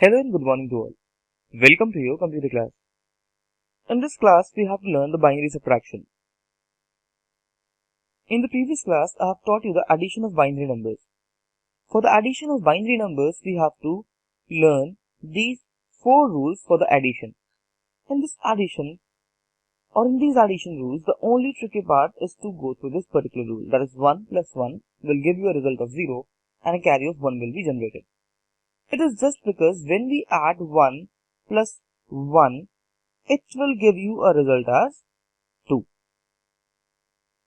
Hello and good morning to all. Welcome to your computer class. In this class, we have to learn the binary subtraction. In the previous class, I have taught you the addition of binary numbers. For the addition of binary numbers, we have to learn these 4 rules for the addition. In these addition rules, the only tricky part is to go through this particular rule. That is 1 plus 1 will give you a result of 0 and a carry of 1 will be generated. It is just because when we add 1 plus 1, it will give you a result as 2.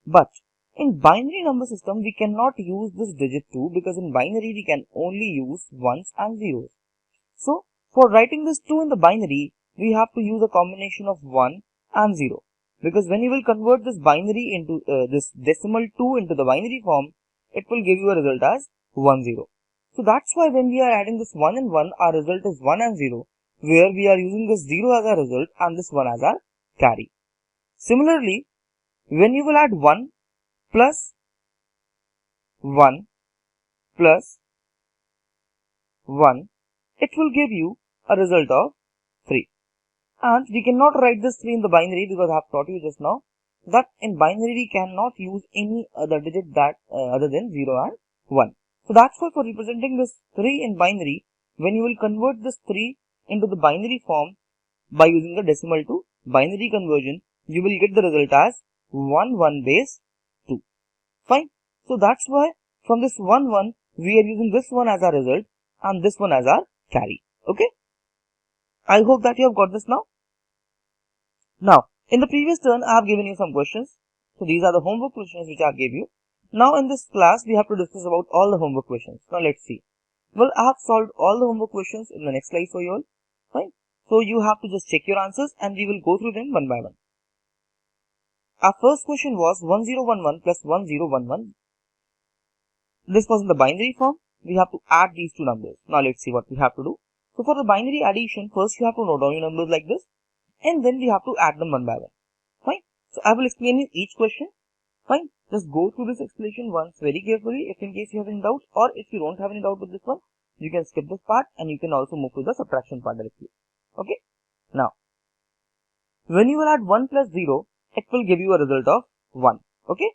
But in binary number system, we cannot use this digit 2 because in binary we can only use ones and zeros. So for writing this 2 in the binary, we have to use a combination of 1 and 0. Because when you will convert this binary into this decimal 2 into the binary form, it will give you a result as 1, 0. So that's why when we are adding this 1 and 1, our result is 1 and 0, where we are using this 0 as our result and this 1 as our carry. Similarly, when you will add 1 plus 1 plus 1, it will give you a result of 3. And we cannot write this 3 in the binary because I have taught you just now that in binary we cannot use any other digit that other than 0 and 1. So that's why for representing this 3 in binary, when you will convert this 3 into the binary form by using the decimal to binary conversion, you will get the result as 1 1 base 2. Fine. So that's why from this 1 1 we are using this one as our result and this one as our carry. Okay. I hope that you have got this now. Now, in the previous turn, I have given you some questions. So these are the homework questions which I gave you. Now in this class, we have to discuss about all the homework questions. Now let's see. Well, I have solved all the homework questions in the next slide for you all. Fine. So you have to just check your answers and we will go through them one by one. Our first question was 1011 plus 1011. This was in the binary form. We have to add these two numbers. Now let's see what we have to do. So for the binary addition, first you have to note down your numbers like this. And then we have to add them one by one. Fine. So I will explain you each question. Fine. Just go through this explanation once very carefully if in case you have any doubt, or if you don't have any doubt with this one, you can skip this part and you can also move to the subtraction part directly. Okay. Now, when you will add 1 plus 0, it will give you a result of 1. Okay.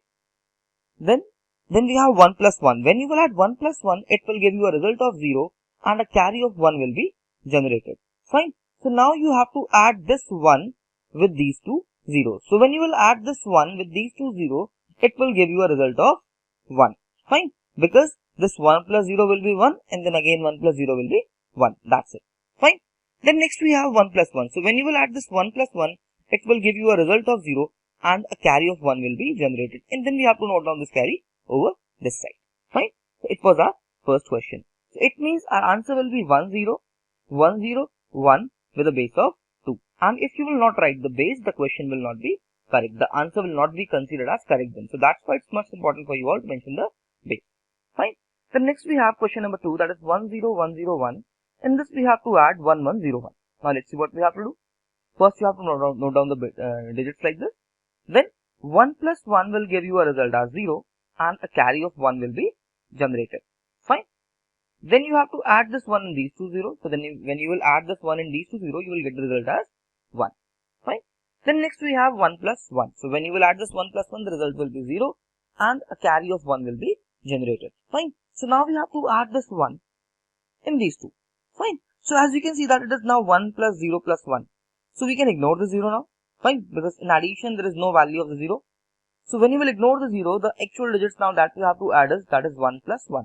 Then we have 1 plus 1. When you will add 1 plus 1, it will give you a result of 0 and a carry of 1 will be generated. Fine. So now you have to add this 1 with these two zeros. So when you will add this 1 with these two zeros, it will give you a result of 1. Fine. Because this 1 plus 0 will be 1 and then again 1 plus 0 will be 1. That's it. Fine. Then next we have 1 plus 1. So when you will add this 1 plus 1, it will give you a result of 0 and a carry of 1 will be generated. And then we have to note down this carry over this side. Fine. So it was our first question. So it means our answer will be 1 0 1 0 1 with a base of 2. And if you will not write the base, the question will not be correct. The answer will not be considered as correct then. So that's why it's much important for you all to mention the base. Fine. Then next we have question number 2, that is 1 0 1 0 1. In this we have to add 1 1 0 1. Now let's see what we have to do. First you have to note down the digits like this. Then 1 plus 1 will give you a result as 0 and a carry of 1 will be generated. Fine. Then you have to add this 1 in these two zeros. So then when you will add this 1 in these two zeros, you will get the result as 1. Fine. Then next we have 1 plus 1. So when you will add this 1 plus 1, the result will be 0 and a carry of 1 will be generated. Fine. So now we have to add this 1 in these two. Fine. So as you can see that it is now 1 plus 0 plus 1. So we can ignore the 0 now. Fine. Because in addition there is no value of the 0. So when you will ignore the 0, the actual digits now that we have to add is that is 1 plus 1.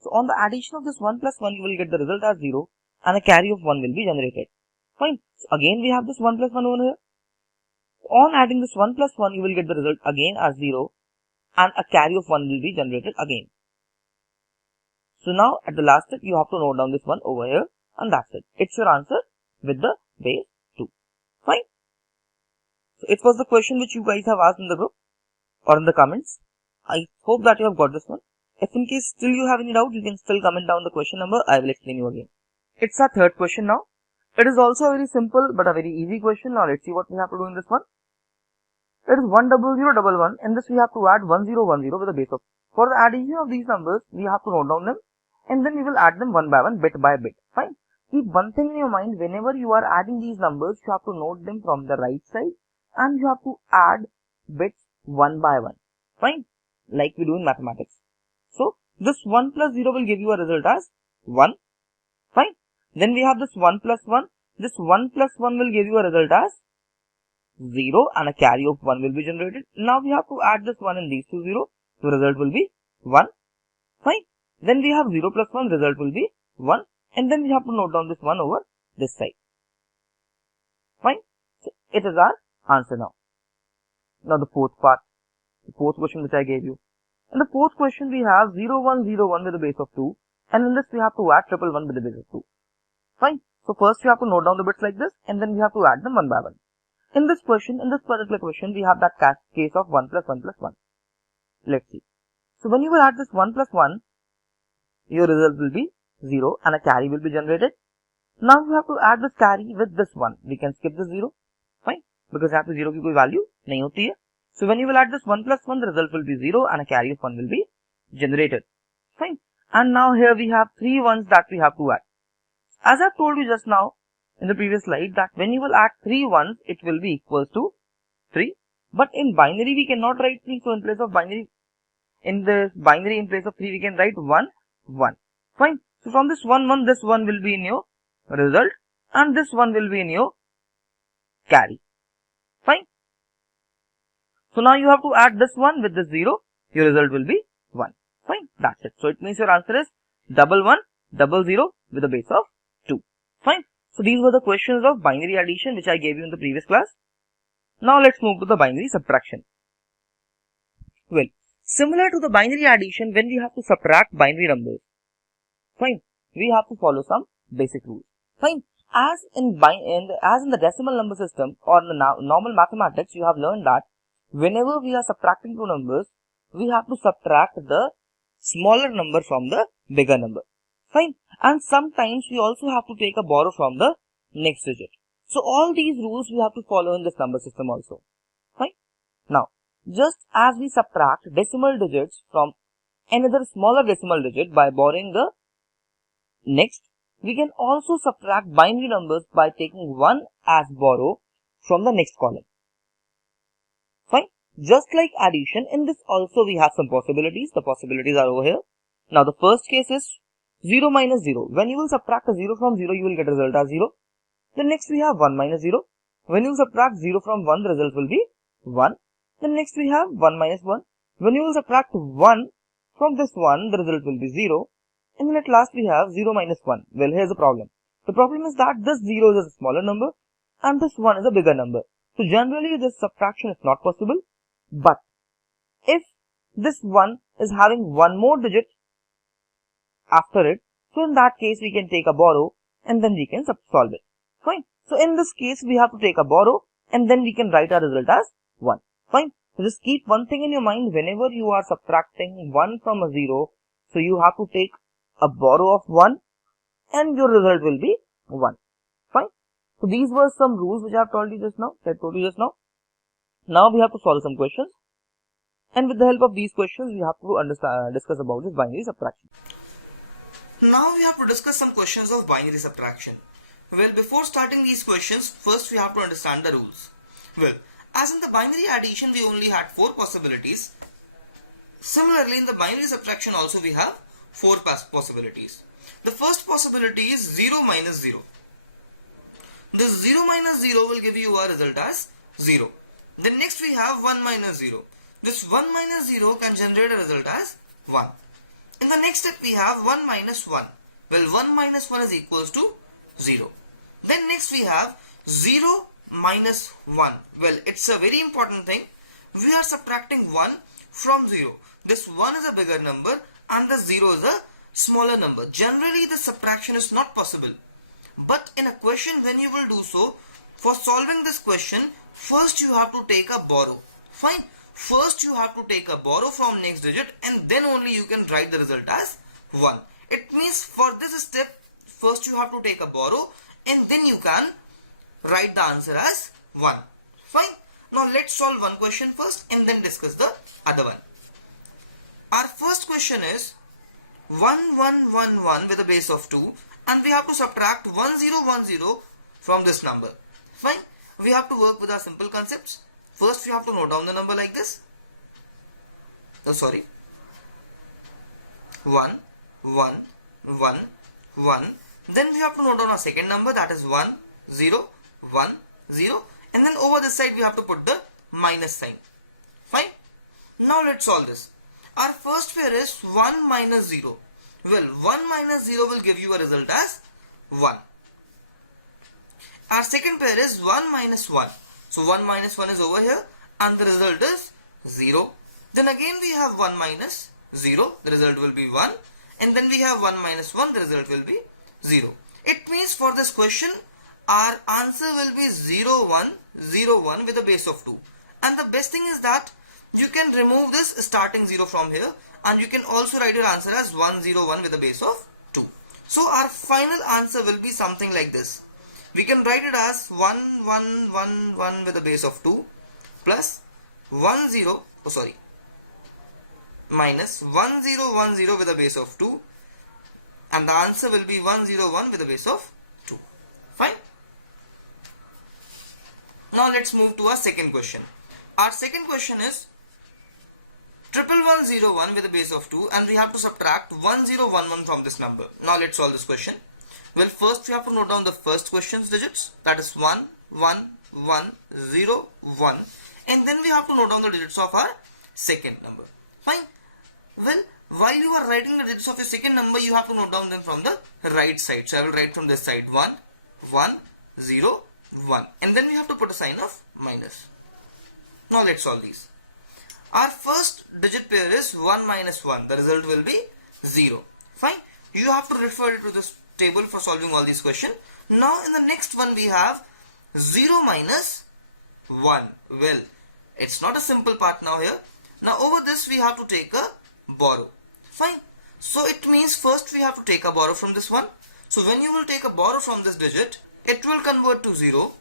So on the addition of this 1 plus 1, you will get the result as 0 and a carry of 1 will be generated. Fine. So again we have this 1 plus 1 over here. On adding this 1 plus 1, you will get the result again as 0 and a carry of 1 will be generated again. So now at the last step, you have to note down this one over here and that's it. It's your answer with the base 2. Fine. So it was the question which you guys have asked in the group or in the comments. I hope that you have got this one. If in case still you have any doubt, you can still comment down the question number. I will explain you again. It's our third question now. It is also a very simple but a very easy question. Now let's see what we have to do in this one. It is 10011. In this we have to add 1010 with a base of. For the addition of these numbers, we have to note down them and then we will add them one by one, bit by bit. Fine. keep one thing in your mind. Whenever you are adding these numbers, you have to note them from the right side and you have to add bits one by one. Fine? Like we do in mathematics. So, this 1 plus 0 will give you a result as 1. Fine? Then we have this 1 plus 1. This 1 plus 1 will give you a result as 0 and a carry of 1 will be generated. Now we have to add this 1 in these two 0. The result will be 1. Fine. Then we have 0 plus 1, result will be 1. And then we have to note down this 1 over this side. Fine. So it is our answer now. Now the fourth part. The fourth question which I gave you. In the fourth question we have 0, 1, 0, 1 with a base of 2. And in this we have to add triple 1 with a base of 2. Fine. So first we have to note down the bits like this and then we have to add them one by one. In this particular question, we have that case of 1 plus 1 plus 1. Let's see. So when you will add this 1 plus 1, your result will be 0 and a carry will be generated. Now you have to add this carry with this 1. We can skip this 0. Fine. Because यहाँ पे 0 की कोई value नहीं होती है. So when you will add this 1 plus 1, the result will be 0 and a carry of 1 will be generated. Fine. And now here we have 3 ones that we have to add. As I've told you just now, in the previous slide, that when you will add 3 ones, it will be equals to 3. But in binary, we cannot write 3. So in place of binary, in place of 3, we can write 1, 1. Fine. So from this 1, 1, this 1 will be in your result and this 1 will be in your carry. Fine. So now you have to add this 1 with this 0. Your result will be 1. Fine. That's it. So it means your answer is 1, 1, 0, 0 with a base of 2. Fine. So these were the questions of binary addition which I gave you in the previous class. Now let's move to the binary subtraction. Well, similar to the binary addition, when we have to subtract binary numbers, fine, we have to follow some basic rules. Fine. As in the decimal number system or in the normal mathematics, you have learned that whenever we are subtracting two numbers, we have to subtract the smaller number from the bigger number. Fine. And sometimes we also have to take a borrow from the next digit. So all these rules we have to follow in this number system also. Fine. Now, just as we subtract decimal digits from another smaller decimal digit by borrowing the next, we can also subtract binary numbers by taking 1 as borrow from the next column. Fine. Just like addition, in this also we have some possibilities. The possibilities are over here. Now the first case is 0 minus 0. When you will subtract a 0 from 0, you will get a result as 0. Then next we have 1 minus 0. When you subtract 0 from 1, the result will be 1. Then next we have 1 minus 1. When you will subtract 1 from this 1, the result will be 0. And then at last we have 0 minus 1. Well, here's the problem. The problem is that this 0 is a smaller number and this 1 is a bigger number. So generally this subtraction is not possible. But if this 1 is having one more digit after it, so in that case we can take a borrow and then we can solve it. Fine. So in this case we have to take a borrow and then we can write our result as 1. Fine. So just keep one thing in your mind. Whenever you are subtracting 1 from a 0, so you have to take a borrow of 1 and your result will be 1. Fine. So these were some rules which I have told you just now. Now we have to solve some questions. And with the help of these questions, we have to discuss about this binary subtraction. Now we have to discuss some questions of binary subtraction. Well, before starting these questions, first we have to understand the rules. Well, as in the binary addition, we only had 4 possibilities. Similarly, in the binary subtraction also we have 4 possibilities. The first possibility is 0 minus 0. This 0 minus 0 will give you a result as 0. Then next we have 1 minus 0. This 1 minus 0 can generate a result as 1. In the next step we have 1 minus 1. Well, 1 minus 1 is equals to 0. Then next we have 0 minus 1. Well, it's a very important thing. We are subtracting 1 from 0. This 1 is a bigger number and the 0 is a smaller number. Generally the subtraction is not possible. But in a question when you will do so, for solving this question, first you have to take a borrow. Fine. First you have to take a borrow from next digit and then only you can write the result as 1. It means for this step, first you have to take a borrow and then you can write the answer as 1. Fine. Now let's solve one question first and then discuss the other one. Our first question is 1111 with a base of 2, and we have to subtract 1010 from this number. Fine. We have to work with our simple concepts. First we have to note down the number like this. 1 1 1 1. Then we have to note down our second number, that is 1 0 1 0, and then over this side we have to put the minus sign. Fine. Now let's solve this. Our first pair is 1 minus 0. Well, 1 minus 0 will give you a result as 1. Our second pair is 1 minus 1. So 1 minus 1 is over here and the result is 0. Then again we have 1 minus 0, the result will be 1. And then we have 1 minus 1, the result will be 0. It means for this question, our answer will be 0 1 0 1 with a base of 2. And the best thing is that you can remove this starting 0 from here, and you can also write your answer as 1 0 1 with a base of 2. So our final answer will be something like this. We can write it as 1 1 1 1 with a base of 2 plus minus 1 0 1 0 with a base of 2, and the answer will be 1 0 1 with a base of 2. Fine. Now let's move to our second question. Our second question is 11101 with a base of 2, and we have to subtract 1011 from this number. Now let's solve this question. Well, first we have to note down the first question's digits, that is 1 1 1 0 1, and then we have to note down the digits of our second number. Fine. Well, while you are writing the digits of your second number, you have to note down them from the right side. So I will write from this side 1 1 0 1, and then we have to put a sign of minus. Now let's solve these. Our first digit pair is 1 minus 1. The result will be 0. Fine. You have to refer to this table for solving all these questions. Now in the next one we have 0 minus 1. Well, it's not a simple part now here. Now over this we have to take a borrow. Fine. So it means first we have to take a borrow from this one. So when you will take a borrow from this digit, it will convert to 0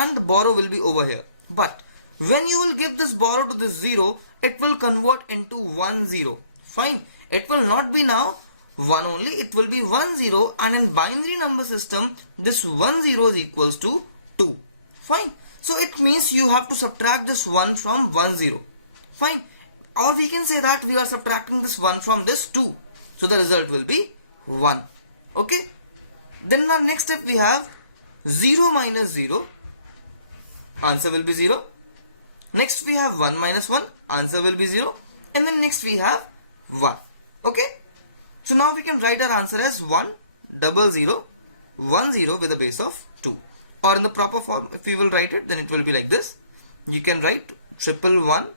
and the borrow will be over here. But when you will give this borrow to this 0, it will convert into 1 0. Fine. It will not be now 1 only, it will be 1 0, and in binary number system, this 1 0 is equals to 2. Fine. So it means you have to subtract this 1 from 1 0. Fine. Or we can say that we are subtracting this 1 from this 2. So the result will be 1. Okay. Then our next step we have 0 minus 0. Answer will be 0. Next we have 1 minus 1. Answer will be 0. And then next we have 1. Okay. So now we can write our answer as 1 0 0 1 0 with a base of 2. Or in the proper form, if we will write it, then it will be like this. You can write 111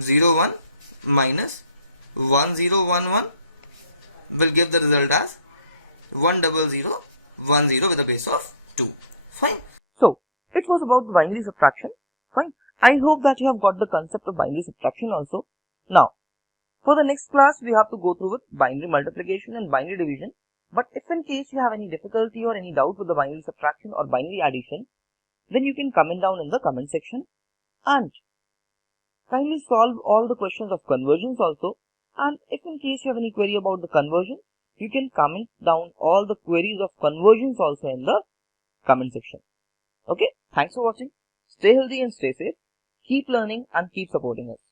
0 1 minus 1 0 1 1 will give the result as 1 0 0 1 0 with a base of 2. Fine. So it was about the binary subtraction. Fine. I hope that you have got the concept of binary subtraction also. Now, for the next class, we have to go through with binary multiplication and binary division. But if in case you have any difficulty or any doubt with the binary subtraction or binary addition, then you can comment down in the comment section and kindly solve all the questions of conversions also. And if in case you have any query about the conversion, you can comment down all the queries of conversions also in the comment section. Okay, thanks for watching. Stay healthy and stay safe. Keep learning and keep supporting us.